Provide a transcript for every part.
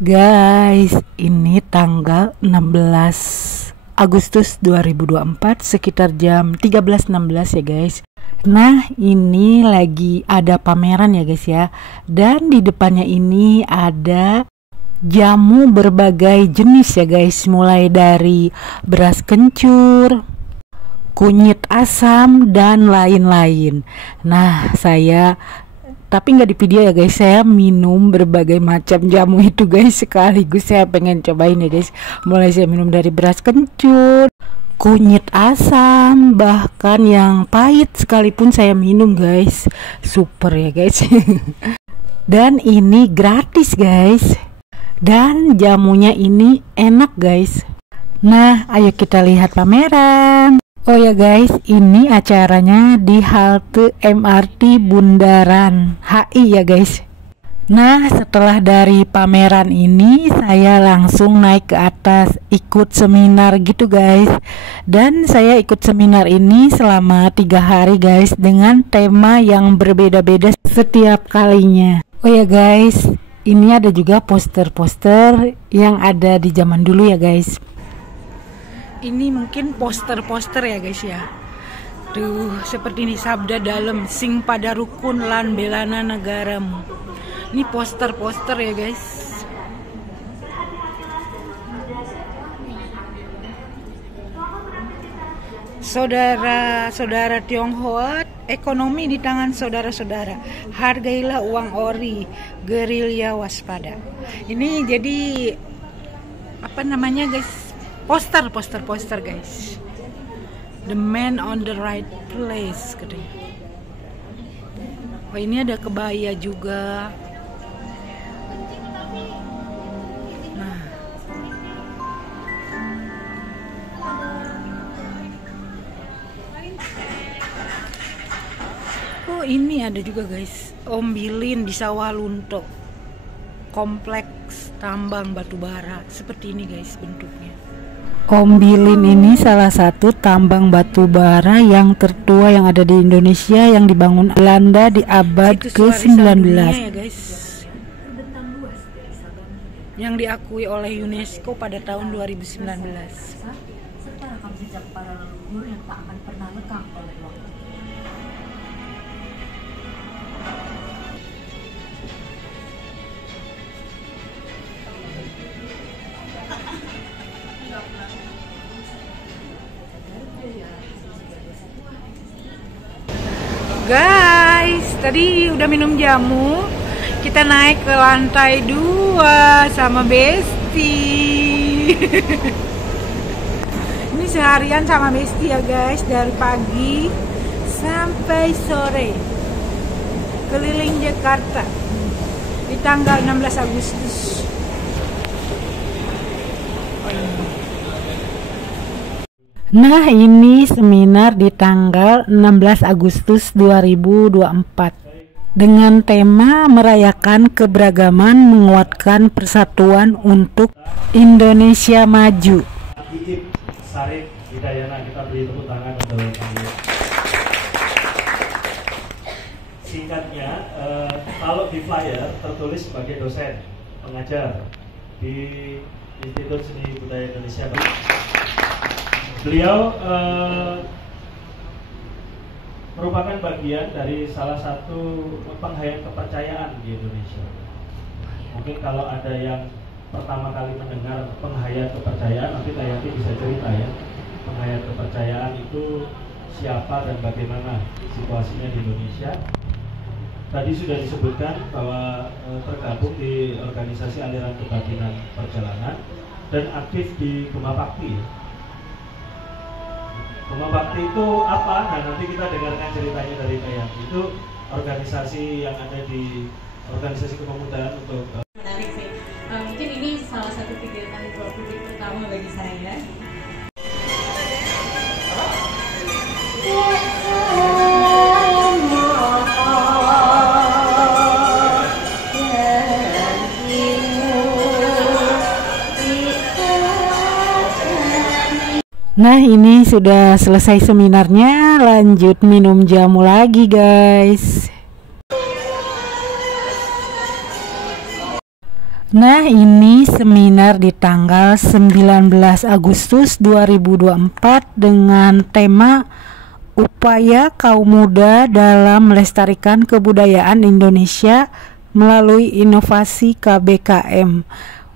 Guys, ini tanggal 16 Agustus 2024 sekitar jam 13.16 ya guys. Nah, ini lagi ada pameran ya guys ya. Dan di depannya ini ada jamu berbagai jenis ya guys, mulai dari beras kencur, kunyit asam, dan lain-lain. Nah, tapi nggak di video ya guys, saya minum berbagai macam jamu itu guys, sekaligus saya pengen cobain ya guys. Mulai saya minum dari beras kencur, kunyit asam, bahkan yang pahit sekalipun saya minum guys. Super ya guys. Dan ini gratis guys, dan jamunya ini enak guys. Nah, ayo kita lihat pameran. Oh ya guys, ini acaranya di halte MRT Bundaran HI ya guys. Nah, setelah dari pameran ini saya langsung naik ke atas ikut seminar gitu guys. Dan saya ikut seminar ini selama 3 hari guys, dengan tema yang berbeda-beda setiap kalinya. Oh ya guys, ini ada juga poster-poster yang ada di zaman dulu ya guys. Ini mungkin poster-poster ya guys ya. Tuh, seperti ini, sabda dalam sing pada rukun lan belana negaramu. Ini poster-poster ya guys. Saudara-saudara Tionghoa, ekonomi di tangan saudara-saudara. Hargailah uang ori, gerilya waspada. Ini jadi apa namanya guys? Poster guys. The man on the right place katanya. Oh, ini ada kebaya juga. Nah. Oh, ini ada juga guys. Om Bilin di Sawah Lunto. Kompleks tambang batubara. Seperti ini guys bentuknya. Om Bilin ini salah satu tambang batu bara yang tertua yang ada di Indonesia, yang dibangun Belanda di abad ke-19 ya guys. Yang diakui oleh UNESCO pada tahun 2019. Serta rekam jejak para leluhur yang tak akan pernah lekang oleh waktu. Guys, tadi udah minum jamu. Kita naik ke lantai 2 sama Besti. Ini seharian sama Besti ya guys, dari pagi sampai sore. Keliling Jakarta di tanggal 16 Agustus. Nah, ini seminar di tanggal 16 Agustus 2024 dengan tema merayakan keberagaman, menguatkan persatuan untuk Indonesia maju. Sarif Hidayana, kita beri tepuk tangan untuk kami. Singkatnya, kalau di flyer tertulis sebagai dosen pengajar di Institut Seni Budaya Indonesia. Beliau merupakan bagian dari salah satu penghayat kepercayaan di Indonesia. Mungkin kalau ada yang pertama kali mendengar penghayat kepercayaan, nanti Tayati bisa cerita ya, penghayat kepercayaan itu siapa dan bagaimana situasinya di Indonesia. Tadi sudah disebutkan bahwa tergabung di organisasi aliran kebatinan perjalanan dan aktif di Gema Bakti. Gema Bakti itu apa? Nah, nanti kita dengarkan ceritanya dari Tayati. Itu organisasi yang ada di organisasi kepemudaan untuk Menarik sih. Mungkin ini salah satu kegiatan ruang publik pertama bagi saya. Nah, ini sudah selesai seminarnya, lanjut minum jamu lagi guys. Nah, ini seminar di tanggal 19 Agustus 2024 dengan tema Upaya Kaum Muda dalam Melestarikan Kebudayaan Indonesia melalui Inovasi KBKM,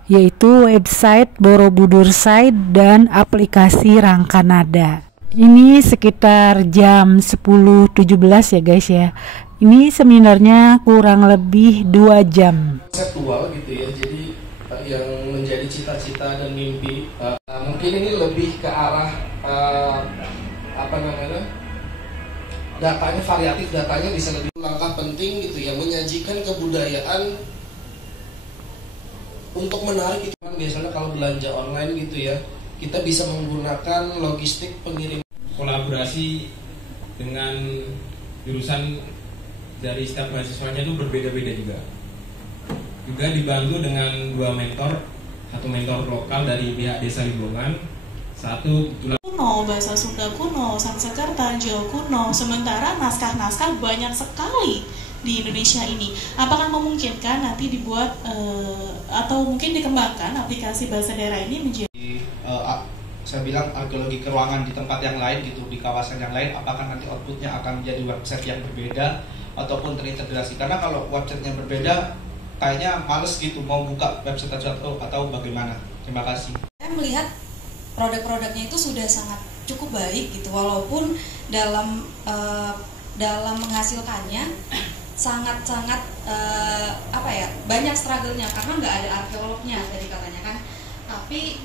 yaitu website Borobudur Site dan aplikasi Rangkanada. Ini sekitar jam 10.17 ya guys ya. Ini seminarnya kurang lebih 2 jam. Konseptual gitu ya, jadi yang menjadi cita-cita dan mimpi. Mungkin ini lebih ke arah datanya variatif, datanya bisa lebih langkah penting gitu ya, menyajikan kebudayaan untuk menarik itu. Biasanya kalau belanja online gitu ya, kita bisa menggunakan logistik pengiriman. Kolaborasi dengan jurusan dari setiap mahasiswanya itu berbeda-beda juga dibantu dengan 2 mentor, satu mentor lokal dari pihak desa Limbongan, satu kuno, bahasa Sunda kuno, Sanskerta, Jawa kuno. Sementara naskah-naskah banyak sekali di Indonesia ini. Apakah memungkinkan nanti dibuat atau mungkin dikembangkan aplikasi bahasa daerah ini menjadi saya bilang arkeologi keruangan di tempat yang lain gitu, di kawasan yang lain, apakah nanti outputnya akan menjadi website yang berbeda ataupun terintegrasi? Karena kalau websitenya berbeda, kayaknya males gitu mau buka website atau bagaimana. Terima kasih. Saya melihat produk-produknya itu sudah sangat cukup baik gitu, walaupun dalam menghasilkannya sangat-sangat banyak struggle-nya karena nggak ada arkeolognya tadi katanya kan. Tapi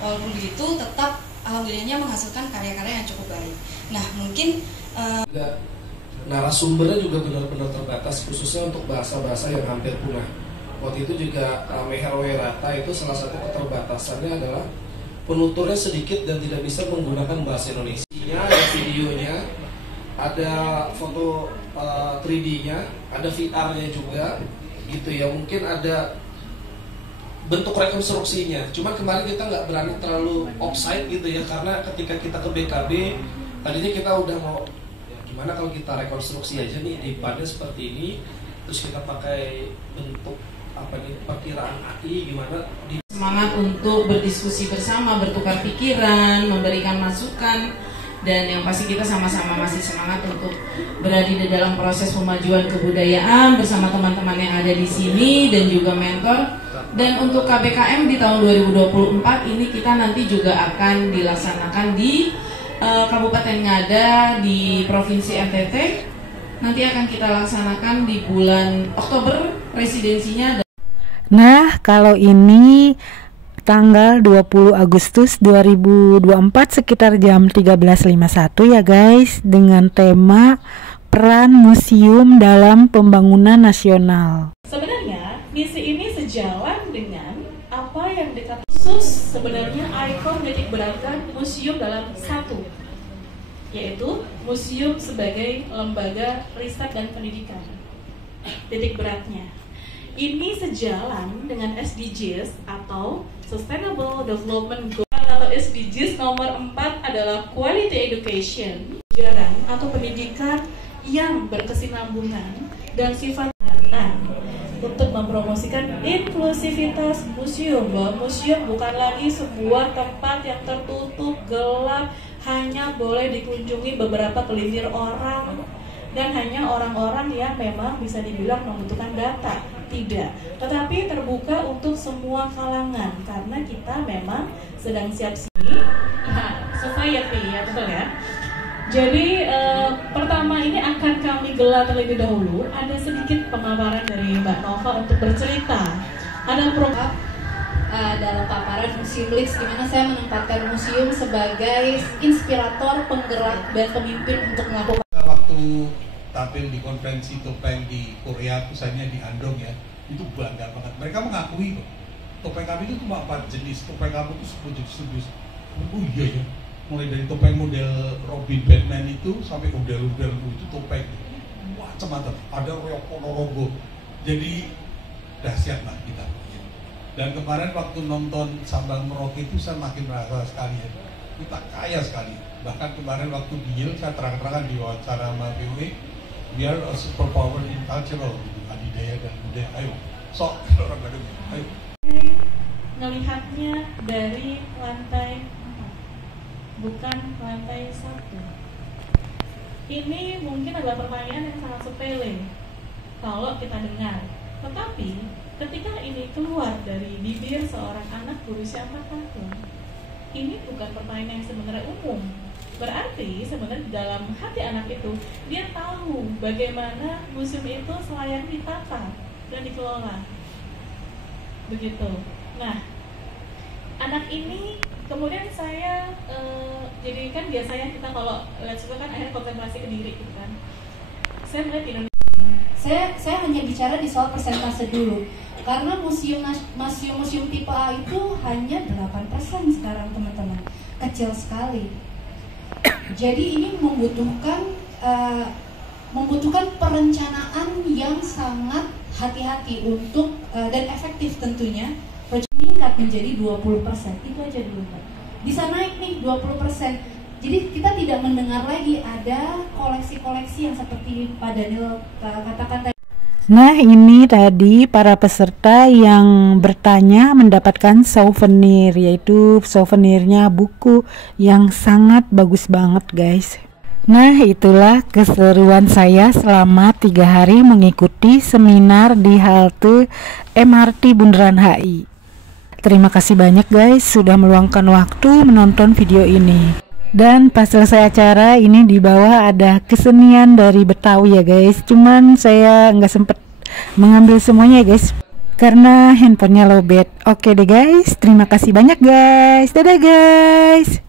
walaupun begitu tetap alhamdulillahnya menghasilkan karya-karya yang cukup baik. Nah mungkin narasumbernya juga benar-benar terbatas, khususnya untuk bahasa-bahasa yang hampir punah. Waktu itu juga Meher Werata itu salah satu keterbatasannya adalah penuturnya sedikit dan tidak bisa menggunakan bahasa Indonesia. Ada videonya, ada foto 3D-nya, ada VR-nya juga, gitu ya. Mungkin ada bentuk rekonstruksinya. Cuma kemarin kita nggak berani terlalu offside gitu ya, karena ketika kita ke BKB, tadinya kita udah mau gimana kalau kita rekonstruksi aja nih di pada seperti ini, terus kita pakai bentuk perkiraan AI gimana. Semangat untuk berdiskusi bersama, bertukar pikiran, memberikan masukan, dan yang pasti kita sama-sama masih semangat untuk berada di dalam proses pemajuan kebudayaan bersama teman-teman yang ada di sini dan juga mentor. Dan untuk KBKM di tahun 2024 ini kita nanti juga akan dilaksanakan di Kabupaten Ngada di Provinsi NTT. Nanti akan kita laksanakan di bulan Oktober residensinya. Nah, kalau ini tanggal 20 Agustus 2024 sekitar jam 13.51 ya guys, dengan tema Peran Museum dalam Pembangunan Nasional. Sebenarnya misi ini sejalan dengan apa yang dikatakan khusus sebenarnya ikon titik beratkan museum dalam satu, yaitu museum sebagai lembaga riset dan pendidikan. Titik beratnya ini sejalan dengan SDGs atau Sustainable Development Goal atau SDGs nomor 4 adalah Quality Education, pelajaran atau pendidikan yang berkesinambungan dan sifat untuk mempromosikan inklusivitas museum, bahwa museum bukan lagi sebuah tempat yang tertutup, gelap, hanya boleh dikunjungi beberapa gelintir orang dan hanya orang-orang yang memang bisa dibilang membutuhkan data. Tidak, tetapi terbuka untuk semua kalangan karena kita memang sedang siap sini. Society ya, betul ya. Jadi pertama ini akan kami gelar terlebih dahulu. Ada sedikit pemaparan dari Mbak Nova untuk bercerita. Ada program dalam paparan Museum Leads, di mana saya menempatkan museum sebagai inspirator, penggerak, dan pemimpin untuk melakukan. Waktu tampil di konvensi topeng di Korea, khususnya di Andong ya, itu bangga banget. Mereka mengakui kok, topeng kami itu cuma 4 jenis, topeng kamu itu 10 jenis. Oh iya ya, mulai dari topeng model Robin Batman itu sampai model-model itu topeng macam-macam, ada Royok Ponorogo. Jadi dahsyat lah kita. Dan kemarin waktu nonton Sambang Merauke itu saya makin merasa sekali ya, kita kaya sekali. Bahkan kemarin waktu di Yale saya terang-terangan di wawancara sama PUE, we are a superpower in cultural, gitu, adidaya dan budaya. Ayo Sok orang Bandung. Ayo. Ngelihatnya dari lantai 4, bukan lantai 1. Ini mungkin adalah pertanyaan yang sangat sepele kalau kita dengar. Tetapi ketika ini keluar dari bibir seorang anak berusia 4 tahun, ini bukan pertanyaan yang sebenarnya umum. Berarti sebenarnya di dalam hati anak itu, dia tahu bagaimana museum itu selayaknya ditata dan dikelola. Begitu. Nah, anak ini kemudian saya jadi kan biasanya kita kalau lihat itu kan akhirnya konsentrasi ke diri gitu kan. Saya melihat Indonesia. Saya hanya bicara di soal persentase dulu. Karena museum tipe A itu hanya 8% sekarang teman-teman. Kecil sekali. Jadi ini membutuhkan perencanaan yang sangat hati-hati untuk dan efektif tentunya. Meningkat menjadi 20%, itu aja dulu Pak. Bisa naik nih 20%. Jadi kita tidak mendengar lagi ada koleksi-koleksi yang seperti Pak Daniel katakan tadi. Nah, ini tadi para peserta yang bertanya mendapatkan souvenir, yaitu souvenirnya buku yang sangat bagus banget guys. Nah, itulah keseruan saya selama 3 hari mengikuti seminar di halte MRT Bundaran HI. Terima kasih banyak guys sudah meluangkan waktu menonton video ini. Dan pas selesai acara ini di bawah ada kesenian dari Betawi ya guys. Cuman saya nggak sempet mengambil semuanya ya guys karena handphonenya lowbat. Oke deh guys, terima kasih banyak guys. Dadah guys.